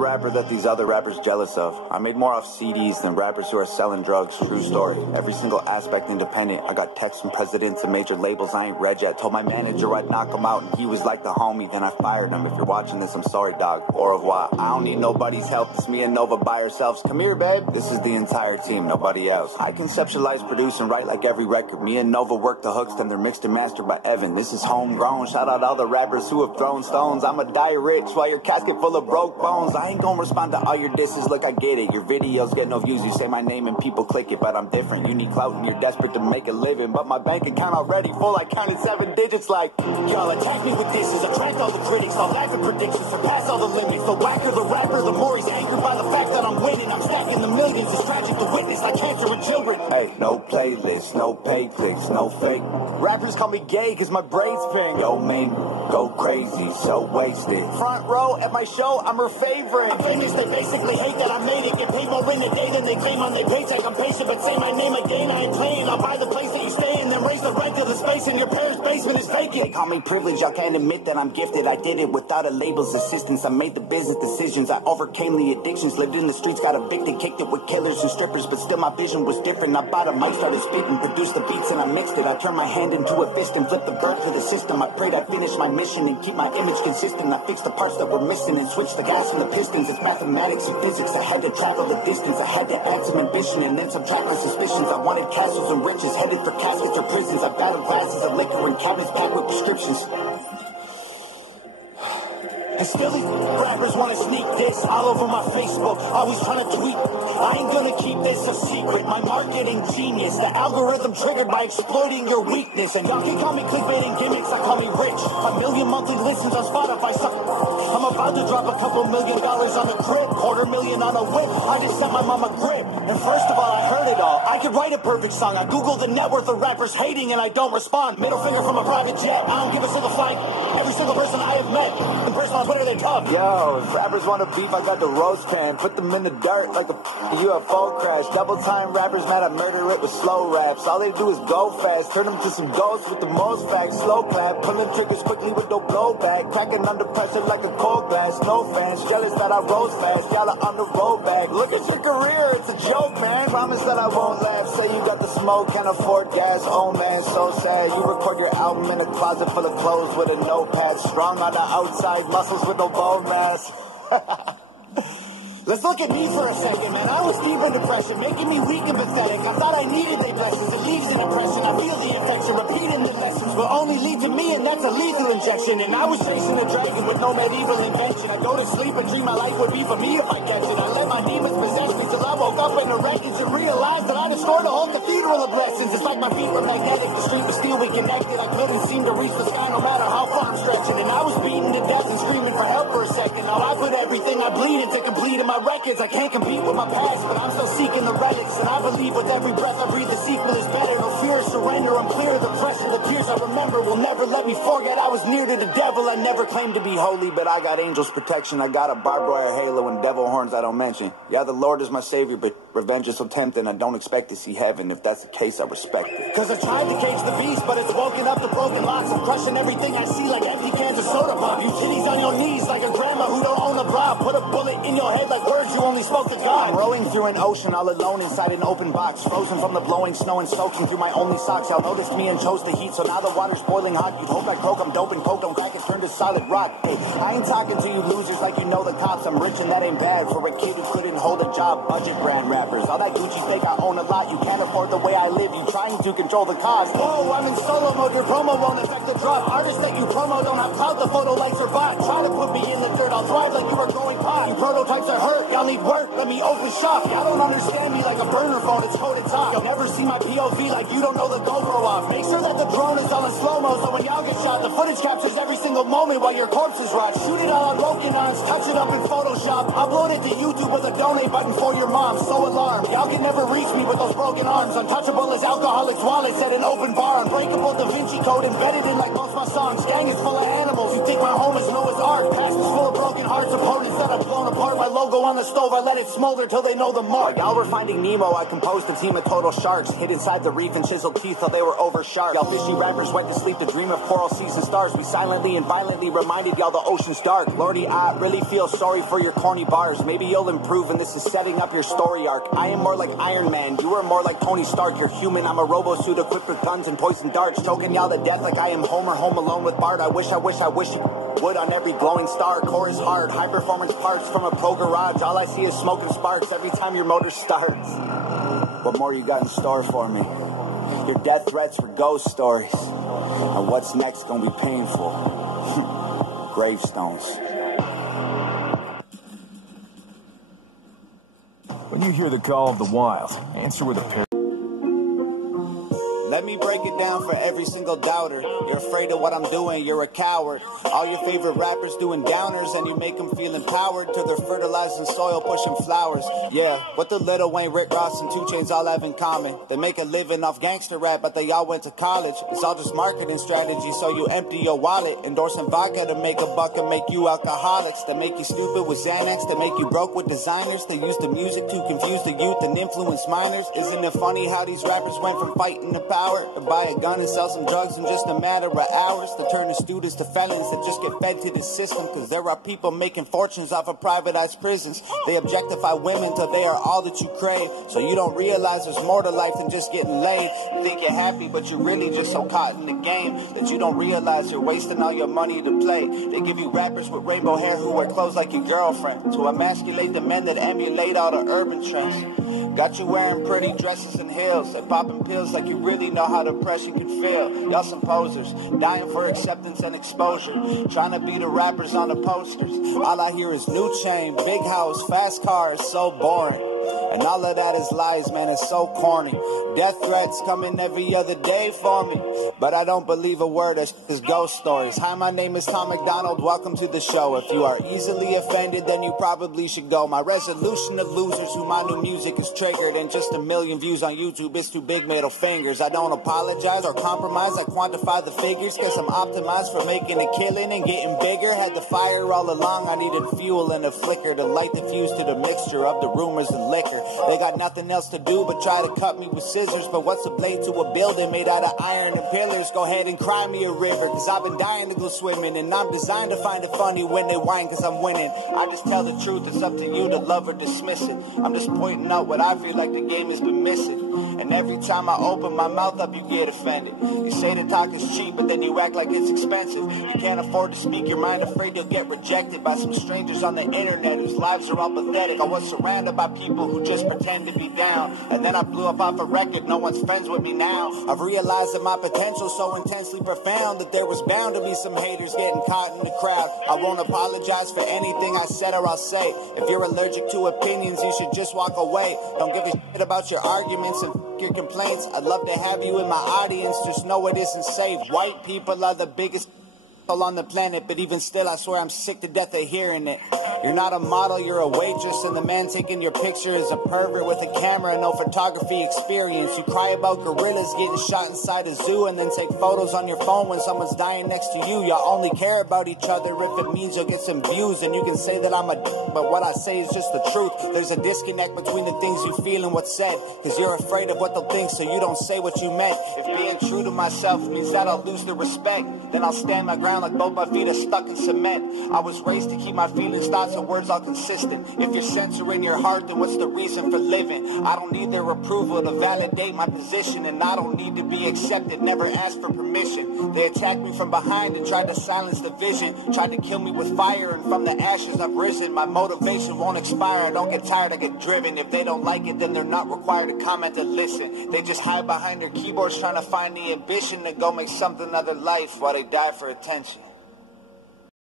Rapper that these other rappers jealous of. I made more off CDs than rappers who are selling drugs. True story. Every single aspect independent. I got texts from presidents and major labels I ain't read yet. Told my manager I'd knock him out and he was like the homie. Then I fired him. If you're watching this, I'm sorry, dog. Au revoir. I don't need nobody's help. It's me and Nova by ourselves. Come here, babe. This is the entire team, nobody else. I conceptualize, produce, and write like every record. Me and Nova work the hooks, then they're mixed and mastered by Evan. This is homegrown. Shout out all the rappers who have thrown stones. I'ma die rich while your casket full of broke bones. I ain't gonna respond to all your disses. Look, I get it. Your videos get no views. You say my name and people click it, but I'm different. You need clout and you're desperate to make a living. But my bank account already full. I counted 7 digits like y'all attack me with disses. Attract all the critics. I'll laugh at predictions. Surpass all the limits. The whacker the rapper, the more he's anchored by the fact that I'm winning. I'm stacking the millions. It's tragic to witness like cancer in children. Hey, no playlist, no pay clicks, no fake. Rappers call me gay cause my braids pink. Yo, man, go crazy, so wasted. Front row at my show, I'm her favorite. I'm famous, they basically hate that I made it. Get paid more in a day than they claim on their paycheck. I'm patient, but say my name again, I ain't playing. I'll buy the place that you stay in, then raise the rent till the space in your parents' basement is vacant. They call me privileged, y'all can't admit that I'm gifted. I did it without a label's assistance. I made the business decisions, I overcame the addictions. Lived in the streets, got evicted, kicked it with killers and strippers. But still my vision was different. I bought a mic, started spitting, produced the beats and I mixed it. I turned my hand into a fist and flipped the bird to the system. I prayed I'd finish my mission and keep my image consistent. I fixed the parts that were missing and switched the gas and the pistons. It's mathematics and physics. I had to travel the distance. I had to add some ambition and then subtract my suspicions. I wanted castles and riches, headed for caskets or prisons. I battled glasses of liquor and cabinets packed with prescriptions. And still these rappers wanna sneak this all over my Facebook, always trying to tweet. I ain't gonna keep this a secret. My marketing genius, the algorithm triggered by exploiting your weakness. And y'all can call me clickbait and gimmicks, I call me rich. 1 million monthly listens on Spotify. I'm about to drop a couple $1 million on a crib, $250,000 on a whip. I just sent my mom a grip. And first of all, I heard it all. I could write a perfect song. I googled the net worth of rappers hating and I don't respond. Middle finger from a private jet. I don't give a single flight. Every single person I have met in person on Twitter, they talk. Yo, if rappers want to beef, I got the roast can. Put them in the dirt like a UFO crash. Double time rappers mad I murder it with slow raps. All they do is go fast. Turn them to some ghosts with the most facts. Slow clap, pulling triggers quickly with no blowback. Cracking under pressure like a cold glass. No fans, jealous that I rose fast. Y'all are on the road back. Look at your career, it's a joke, man. Promise that I won't laugh. Say you got the smoke, can't afford gas. Oh man, so sad. You record your album in a closet full of clothes with a notepad. Strong on the outside, muscles with no bone mass. Let's look at me for a second, man. I was deep in depression, making me weak and pathetic. I thought I needed their blessings. It leaves an impression. I feel the infection. Repeating the lessons will only lead to me, and that's a lethal injection. And I was chasing a dragon with no medieval invention. I go to sleep and dream my life would be for me if I catch it. I let my demons possess me till I woke up in the wreckage and realized that I destroyed a whole cathedral of blessings. It's like my feet were magnetic. The street was steel, we connected. I couldn't seem to reach the sky no matter how far I'm stretching. And I was beaten to death and screaming for help for a second. Now I put everything I bleed into complete in my records. I can't compete with my past, but I'm still seeking the relics. And I believe with every breath I breathe, the sequel is better. No fear of surrender, I'm clear of the pressure. The tears I remember will never let me forget I was near to the devil. I never claimed to be holy, but I got angels' protection. I got a barbed wire halo and devil horns I don't mention. Yeah, the Lord is my savior, but revenge is so tempting. I don't expect to see heaven. If that's the case, I respect it. Cause I tried to cage the beast, but it's woken up the broken locks. I'm crushing everything I see like empty cans of soda pop. You titties on your knees like a grandma who don't own a bra. Put a bullet in your head like words you only spoke to God. I'm rowing through an ocean all alone inside an open box. Frozen from the blowing snow and soaking through my only socks. Y'all noticed me and chose the heat, so now the water's boiling hot. You'd hope I croak, I'm dope and coke. Don't crack it, turn to solid rock. Hey, I ain't talking to you losers like you know the cops. I'm rich and that ain't bad for a kid who couldn't hold a job. Budget brand rappers, all that Gucci fake I own a lot. You can't afford the way I live, you trying to control the cost. Oh, I'm in solo mode, your promo won't affect the drop. Artists that you promo don't have clout, the photo lights are bought. Try to put me in the dirt, I'll thrive like you were growing pot. You prototypes are hurt, y'all need work, let me open shop. Y'all don't understand me like a burner phone, it's coded top. You'll never see my POV like you don't know the GoPro off. Make sure that the drone is on a slow-mo, so when y'all get shot, the footage captures every single moment while your corpses rot. Shoot it all on broken arms, touch it up in Photoshop. Upload it to YouTube with a donate button for your mom. So alarmed, y'all can never reach me with those broken arms. Untouchable as alcoholics' wallets at an open bar. Unbreakable Da Vinci Code embedded in like most my songs. Gang is full of animals, you think my home is Noah's Ark. Past is full of broken hearts, opponents that I've blown apart. My logo on the stove, I let it smolder till they know the mark. While y'all were finding Nemo, I composed a team of total sharks. Hid inside the reef and chiseled teeth till they were over sharp. Y'all fishy rappers went to sleep to dream of coral seas and stars. We silently and violently reminded y'all the ocean's dark. Lordy, I really feel sorry for your corny bars. Maybe you'll improve and this is setting up your story arc. I am more like Iron Man, you are more like Tony Stark. You're human, I'm a robo suit equipped with guns and poison darts. Choking y'all to death like I am Homer home alone with Bart. I wish you would on every glowing star. Core is hard, high performance parts from a pro garage. All I see is smoke and sparks every time your motor starts. What more you got in store for me? Your death threats were ghost stories. And what's next gonna be painful? Gravestones. When you hear the call of the wild, answer with a pair. Let me break it down for every single doubter. You're afraid of what I'm doing, you're a coward. All your favorite rappers doing downers, and you make them feel empowered till they're fertilizing soil, pushing flowers. Yeah, what the Lil Wayne, Rick Ross, and 2 Chainz all have in common? They make a living off gangster rap, but they all went to college. It's all just marketing strategy, so you empty your wallet. Endorsing vodka to make a buck and make you alcoholics. They make you stupid with Xanax, they make you broke with designers. They use the music to confuse the youth and influence minors. Isn't it funny how these rappers went from fighting to power to buy a gun and sell some drugs in just a matter of hours, to turn the students to felons that just get fed to the system? Cause there are people making fortunes off of privatized prisons. They objectify women till they are all that you crave, so you don't realize there's more to life than just getting laid. You think you're happy, but you're really just so caught in the game that you don't realize you're wasting all your money to play. They give you rappers with rainbow hair who wear clothes like your girlfriend to emasculate the men that emulate all the urban trends. Got you wearing pretty dresses and heels, and popping pills like you really know how depression can feel. Y'all some posers, dying for acceptance and exposure, trying to be the rappers on the posters. All I hear is new chain, big house, fast cars, so boring. And all of that is lies, man, it's so corny. Death threats coming every other day for me, but I don't believe a word of his ghost stories. Hi, my name is Tom McDonald, welcome to the show. If you are easily offended, then you probably should go. My resolution of losers who my new music is triggered, and just 1 million views on YouTube is too big middle fingers. I don't apologize or compromise, I quantify the figures, cause I'm optimized for making a killing and getting bigger. Had the fire all along, I needed fuel and a flicker to light the fuse to the mixture of the rumors and liquor. They got nothing else to do but try to cut me with scissors, but what's a blade to a building made out of iron and pillars? Go ahead and cry me a river, cause I've been dying to go swimming, and I'm designed to find it funny when they whine cause I'm winning. I just tell the truth, it's up to you to love or dismiss it. I'm just pointing out what I feel like the game has been missing, and every time I open my mouth up you get offended. You say the talk is cheap, but then you act like it's expensive. You can't afford to speak your mind, afraid you'll get rejected by some strangers on the internet whose lives are all pathetic. I was surrounded by people who just pretend to be down, and then I blew up off a record, no one's friends with me now. I've realized that my potential's so intensely profound that there was bound to be some haters getting caught in the crowd. I won't apologize for anything I said or I'll say. If you're allergic to opinions, you should just walk away. Don't give a shit about your arguments and your complaints. I'd love to have you in my audience, just know it isn't safe. White people are the biggest on the planet, but even still I swear I'm sick to death of hearing it. You're not a model, you're a waitress, and the man taking your picture is a pervert with a camera and no photography experience. You cry about gorillas getting shot inside a zoo and then take photos on your phone when someone's dying next to you. Y'all only care about each other if it means you'll get some views, and you can say that I'm a but what I say is just the truth. There's a disconnect between the things you feel and what's said, cause you're afraid of what they'll think, so you don't say what you meant. If being true to myself means that I'll lose the respect, then I'll stand my ground like both my feet are stuck in cement. I was raised to keep my feelings, thoughts, and words all consistent. If you're censoring your heart, then what's the reason for living? I don't need their approval to validate my position, and I don't need to be accepted, never asked for permission. They attacked me from behind and tried to silence the vision, tried to kill me with fire, and from the ashes I've risen. My motivation won't expire, I don't get tired, I get driven. If they don't like it, then they're not required to comment or listen. They just hide behind their keyboards trying to find the ambition to go make something of their life while they die for attention.